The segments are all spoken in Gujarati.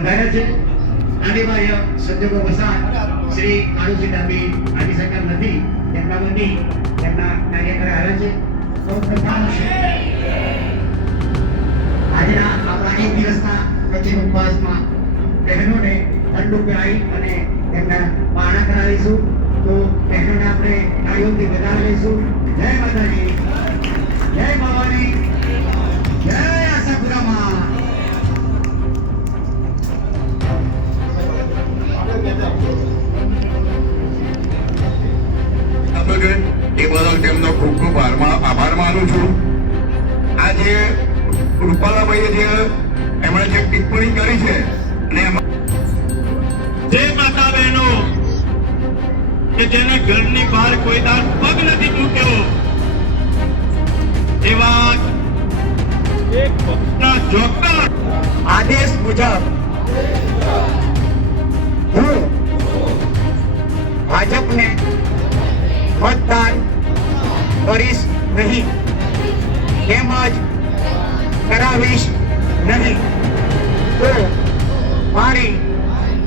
અનિવાર્ય સંજોગો વસાત શ્રી કાળુસિંહ ડાબી આવી શક્યા નથી, તેમના વતી તેમના કાર્યકર આવ્યા છે. સૌ પ્રથમ આજના આપણા એક દિવસના કચ્છી ઉપવાસમાં બહેનોને ઠંડુ પીવડાવી અને તેમના પારણા કરાવીશું. તો બહેનોને આપણે તાળીઓથી વધાવી લઈશું. જય માતાજી, જય ભવાની, જય આશાપુરા માં. એ બદલ તેમનો ખૂબ ખૂબ આભાર માનું છું. આજે રૂપાલાભાઈએ જે એમણે જે ટિપ્પણી કરી છે અને જે માતા બહેનો કે જેને ઘરની બહાર કોઈ દાર પગ નથી મૂક્યો એવા એક પક્ષના જોકર આદેશ મુજબ હું ભાજપને મતદાન કરીશ નહીં, તેમજ કરાવીશ નહીં. તો મારી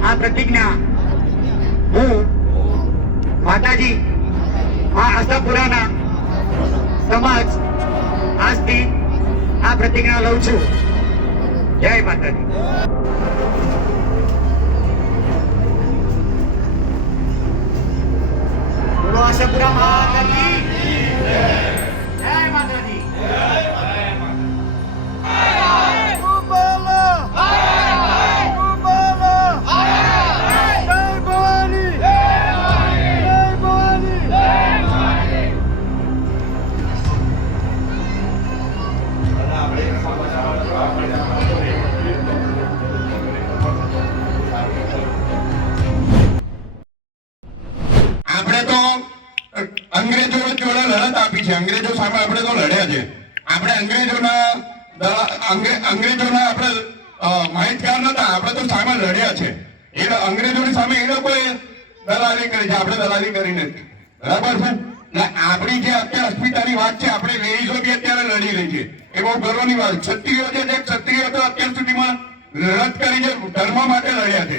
આ પ્રતિજ્ઞા હું માતાજી આ આશાપુરાના સમાજ આજથી આ પ્રતિજ્ઞા લઉં છું. જય માતાજી. બોલો આશાપુરા માતાજી, જય માતાજી. અંગ્રેજો જોડે લડત આપી છે, અંગ્રેજો સામે આપણે તો લડ્યા છે. આપણે અંગ્રેજોના આપણે માહિતગાર નતા, આપણે તો સામે લડ્યા છે. એ અંગ્રેજોની સામે એ લોકોએ દલાલી કરી છે, આપણે દલાલી કરી નથી. બરાબર છે ને? આપણી જે અત્યારે અસ્મિતાની વાત છે, આપણે લેડીઝો બી અત્યારે લડી રહી છે, એ બહુ ગર્વની વાત. ક્ષત્રિયો છે, જે ક્ષત્રિયો તો અત્યાર સુધીમાં લડત કરી છે, ધર્મ માટે લડ્યા છે,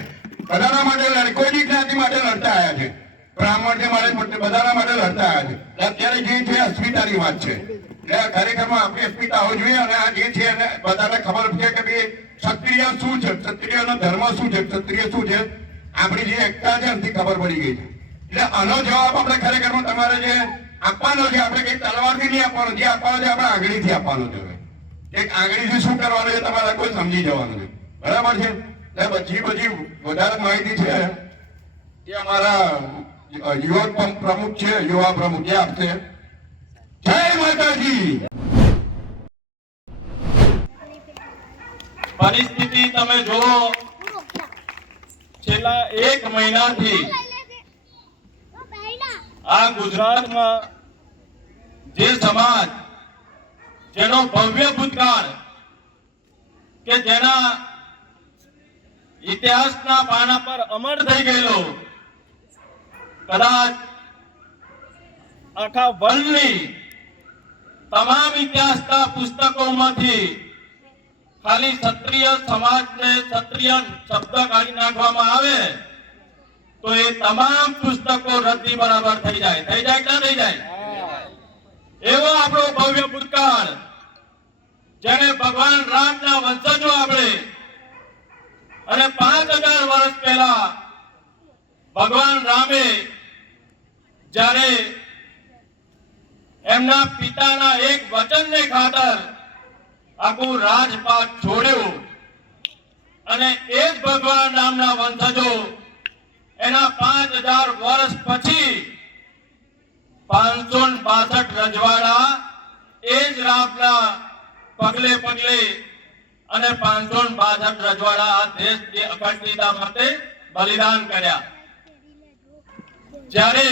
બધાના માટે કોઈ જ્ઞાતિ માટે લડતા આવ્યા છે, બ્રાહ્મણ જે માટે બધાના માટે લડતા આવ્યા છે. અત્યારે જે છે અસ્મિતાની વાત છે, એટલે ખરેખરમાં આપણી અસ્મિતા હોવી જોઈએ. અને આ જે છે એને બધાને ખબર છે કે ભાઈ ક્ષત્રિય શું છે, ક્ષત્રિયનો ધર્મ શું છે, ક્ષત્રિય શું છે, આપણી જે એકતા છે એનાથી ખબર પડી ગઈ છે. એટલે આનો જવાબ આપણે ખરેખરમાં તમારે જે આપવાનો છે, આપણે કઈ તલવારથી નહીં આપવાનો, જે આપવાનો છે આપણે આંગળીથી આપવાનો છે. એક આંગળીથી શું કરવાનું છે તમારે કોઈ સમજી જવાનું છે. બરાબર છે? એટલે બધી વધારે માહિતી છે એ અમારા યુવા પ્રમુખ છે, યુવા પ્રમુખ એ આપશે. જય માતાજી. પરિસ્થિતિ તમે જુઓ, છેલ્લા 1 મહિનાથી આ ગુજરાતમાં જે સમાજ જેનો ભવ્ય ભૂતકાળ કે જેના ઇતિહાસના પાના પર અમર થઈ ગયેલો, કદાચ આખા વર્લ્ડની તમામ ઇતિહાસના પુસ્તકોમાંથી ખાલી ક્ષત્રિય સમાજને ક્ષત્રિય શબ્દ કાઢી નાખવામાં આવે તો એ તમામ પુસ્તકો રદ્દી બરાબર થઈ જાય કે ના થઈ જાય? એવો આપણો ભવ્ય ભૂતકાળ, જેને ભગવાન રામના વંશજો આપણે, અને 5000 વર્ષ પહેલા ભગવાન રામે જ્યારે એમના પિતાના એક વચનને ખાતર આખું રાજપાટ છોડ્યું, અને એ જ ભગવાન રામના વંશજો એના 5000 વર્ષ પછી 562 રજવાડા એ જ રામના પગલે પગલે અને 562 રજવાડા આ દેશની અખંડિતતા માટે બલિદાન કર્યા. જ્યારે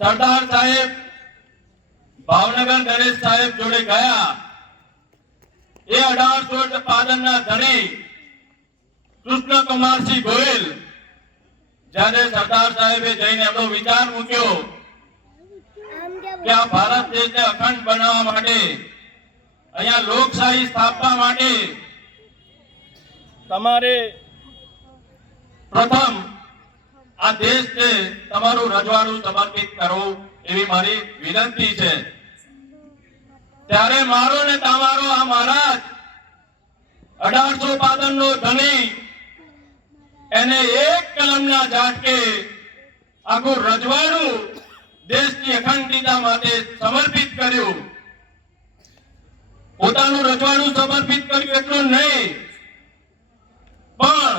સરદાર સાહેબ ભાવનગર નરેશ સાહેબ જોડે ગયા, એ 1852 ધણી કૃષ્ણકુમારસિંહ ગોયલ જ્યારે સરદાર સાહેબે જઈને એમનો વિચાર મૂક્યો કે આ ભારત દેશને અખંડ બનાવવા માટે, અહીંયા લોકશાહી સ્થાપવા માટે તમારે પ્રથમ આ દેશને તમારું રજવાડું સમર્પિત કરવું એવી મારી વિનંતી છે. ત્યારે મારો ને તમારો આ મહારાજ 1852 નો ધણી એને એક કલમના ઝાટકે આખું રજવાડું દેશની અખંડિતતા માટે સમર્પિત કર્યું. પોતાનું રજવાડું સમર્પિત કર્યું એટલું નહીં, પણ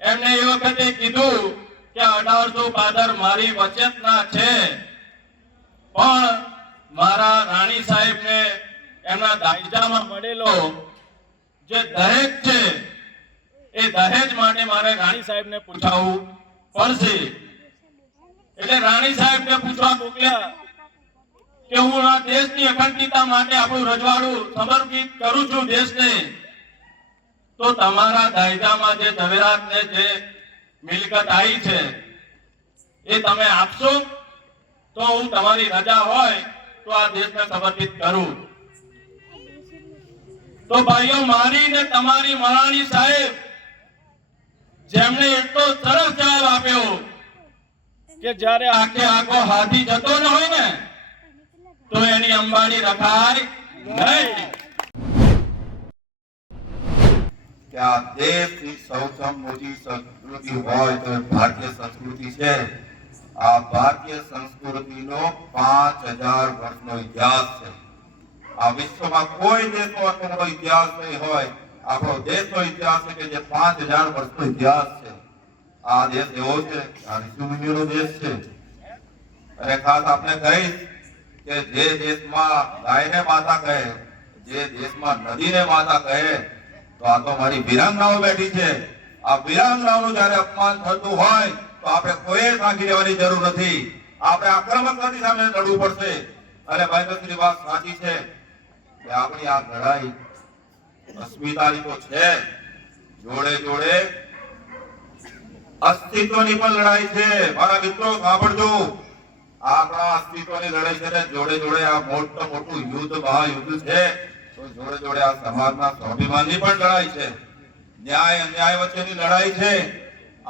એમને એ વખતે કીધું કે 1852 મારી વચનના છે, પણ મારા રાણી સાહેબને એમના દાયજામાં મળેલો જે દહેજ છે એ દહેજ માટે મારે રાણી સાહેબને પૂછાવવું પડશે. એટલે રાણી સાહેબને પૂછવા મોકલ્યા કે હું આ દેશની અખંડિતતા માટે આપણું રજવાડું સમર્પિત કરું છું દેશને, તો તમારા દાયજામાં જે ઝવેરાતને જે મિલકત આવી છે એ તમે આપશો તો હું તમારી રજા હોય તો આ દેશને સમર્પિત કરું. તો ભાઈઓ, મારી ને તમારી મહારાણી સાહેબ જેમણે એટલો સરસ જવાબ આપ્યો કે જ્યારે આખે આખો હાથી જતો ન હોય ને તો એની અંબાડી રખાય નહીં. કે આ દેશની સૌથી મોટી સંસ્કૃતિ હોય તો એ ભારતીય સંસ્કૃતિ છે. આ ભારતીય સંસ્કૃતિનો 5000 વર્ષનો ઇતિહાસ છે. આ વિશ્વમાં કોઈ દેશનો આટલો મોટો ઇતિહાસ નહીં હોય. આપણો દેશનો ઇતિહાસ છે કે જે 5000 વર્ષનો ઇતિહાસ છે. આ દેશ એવો છે, આ ઋષિમુનિઓનો દેશ છે. અને ખાસ આપણે કહીશ કે જે દેશમાં ગાયને માતા કહે, જે દેશમાં નદીને માતા કહે, તો આ તો મારી વીરાંગનાઓ બેઠી છે. આ વીરાંગનાઓનું જયારે અપમાન થતું હોય તો આપણે કોઈ સાંખી લેવાની જરૂર નથી. આપણે આક્રમકતાની સામે લડવું પડશે. અને ભાઈ વાત સાચી છે કે આપણી આ લડાઈ અસ્મિતાની તો છે, જોડે જોડે અસ્તિત્વની પણ લડાઈ છે. મારા મિત્રો સાંભળજો, આપણા અસ્તિત્વની લડાઈ છે ને જોડે જોડે આ મોટું યુદ્ધ મહાયુદ્ધ છે. તો જોડે જોડે આ સમાજના સ્વાભિમાનની પણ લડાઈ છે, ન્યાય અન્યાય વચ્ચેની લડાઈ છે.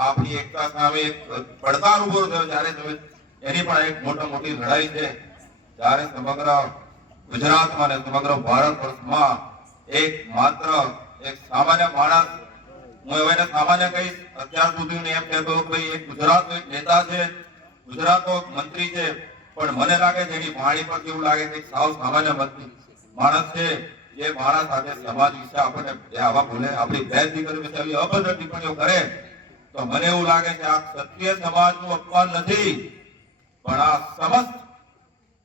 આપણી એકતા સામે એક પડકાર ઉભો થયો જ્યારે એની પણ એક મોટી લડાઈ છે. જ્યારે સમગ્ર ગુજરાતમાં અને સમગ્ર ભારત વર્ષમાં એક માત્ર એક સામાન્ય માણસ, હું એને સામાન્ય કહીશ, અત્યાર સુધી હું એમ કહેતો ભાઈ એક ગુજરાતનો એક નેતા છે, ગુજરાતનો મંત્રી છે, પણ મને લાગે છે એની વાણી પરથી એવું લાગે છે સાવ સામાન્ય માણસ છે. જે માણસ આજે સમાજ વિશે આપણને આવા બોલે, આપણી બહેન દીકરી વિશે આવી અભદ્ર ટિપ્પણીઓ કરે, તો મને એવું લાગે કે આ ક્ષત્રિય સમાજનું અપમાન નથી, પણ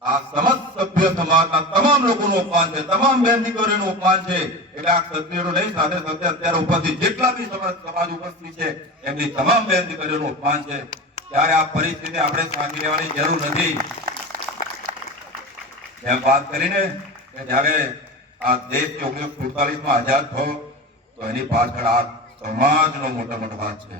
આ સમસ્ત સભ્ય સમાજના તમામ લોકોનું અપમાન છે, તમામ બહેન દીકરીઓનું અપમાન છે. એટલે આ ક્ષત્રિયોનું નહીં, સાથે સાથે અત્યારે ઉપસ્થિત જેટલા બી સમાજ ઉપસ્થિત છે એમની તમામ બહેન દીકરીઓનું અપમાન છે. ત્યારે આ પરિસ્થિતિ આપણે સાંભળી લેવાની જરૂર નથી. એમ વાત કરીને કે જ્યારે આ દેશ 1947 માં આઝાદ થયો તો એની પાછળ આ સમાજનો મોટો હાથ છે.